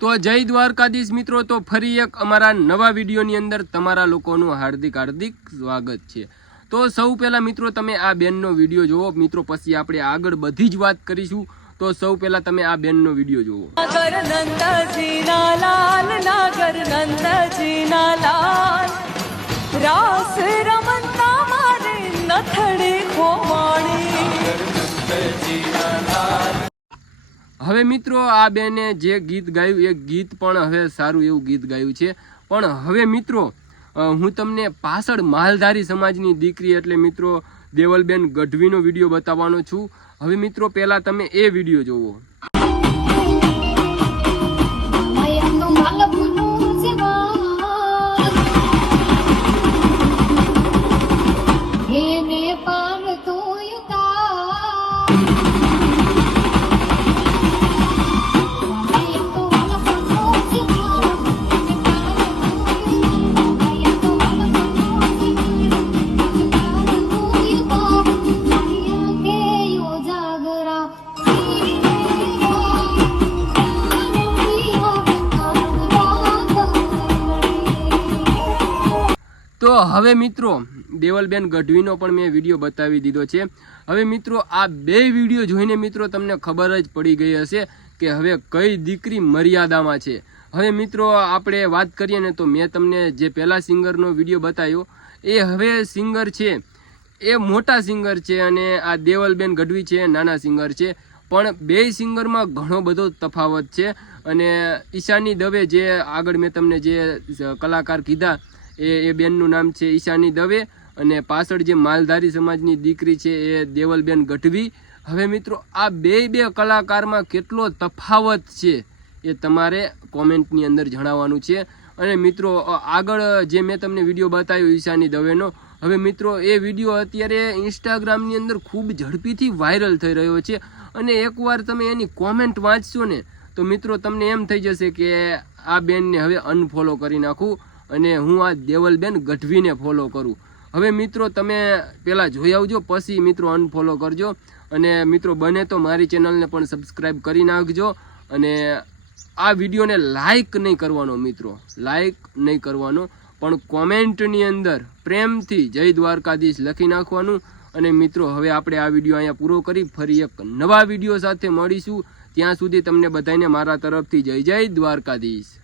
તો જય દ્વારકાધીશ મિત્રો, તો ફરી એક અમારા નવા વિડીયોની અંદર તમારા લોકોનું હાર્દિક હાર્દિક સ્વાગત છે. તો સૌ પહેલાં મિત્રો, તમે આ બેનનો વીડિયો જુઓ. મિત્રો, પછી આપણે આગળ બધી જ વાત કરીશું. તો સૌ પહેલાં તમે આ બેનનો વીડિયો જુઓ. હવે મિત્રો આ બેને જે ગીત ગાયું, એ ગીત પણ હવે સારું એવું ગીત ગાયું છે. પણ હવે મિત્રો હું તમને પાછળ માલધારી સમાજની દીકરી એટલે મિત્રો દેવલબેન ગઢવીનો વીડિયો બતાવવાનો છું. હવે મિત્રો, પહેલા તમે એ વીડિયો જોવો. તો હવે મિત્રો, દેવલબેન ગઢવીનો પણ મેં વીડિયો બતાવી દીધો છે. હવે મિત્રો, આ બે વીડિયો જોઈને મિત્રો તમને ખબર જ પડી ગઈ હશે કે હવે કઈ દીકરી મર્યાદામાં છે. હવે મિત્રો, આપણે વાત કરીએ ને તો મેં તમને જે પહેલા સિંગરનો વીડિયો બતાવ્યો, એ હવે સિંગર છે. એ મોટા સિંગર છે અને આ દેવલબેન ગઢવી છે, નાના સિંગર છે. પણ બે સિંગરમાં ઘણો બધો તફાવત છે અને ઈશાની દવે જે આગળ મેં તમને જે કલાકાર કીધા એ એ બેનનું નામ છે ઈશાની દવે અને પાછળ જે માલધારી સમાજની દીકરી છે એ દેવલબેન ગઢવી. હવે મિત્રો, આ બે બે કલાકારમાં કેટલો તફાવત છે એ તમારે કોમેન્ટની અંદર જણાવવાનું છે. અને મિત્રો આગળ જે મેં તમને વીડિયો બતાવ્યો ઈશાની દવેનો, હવે મિત્રો, એ વીડિયો અત્યારે ઇન્સ્ટાગ્રામની અંદર ખૂબ ઝડપીથી વાયરલ થઈ રહ્યો છે. અને એકવાર તમે એની કોમેન્ટ વાંચશો ને, તો મિત્રો, તમને એમ થઈ જશે કે આ બેનને હવે અનફોલો કરી નાખું. અને હું આ દેવલબેન ગઢવીને ફોલો કરું. હવે મિત્રો, તમે પહેલાં જોઈ આવજો, પછી મિત્રો અનફોલો કરજો. અને મિત્રો, બને તો મારી ચેનલને પણ સબસ્ક્રાઈબ કરી નાખજો. અને આ વિડીયોને લાઈક નહીં કરવાનો મિત્રો લાઈક નહીં કરવાનો. પણ કોમેન્ટની અંદર પ્રેમથી જય દ્વારકાધીશ લખી નાખવાનું. અને મિત્રો, હવે આપણે આ વીડિયો અહીંયા પૂરો કરી, ફરી એક નવા વીડિયો સાથે મળીશું. ત્યાં સુધી તમને બધાને મારા તરફથી જય જય દ્વારકાધીશ.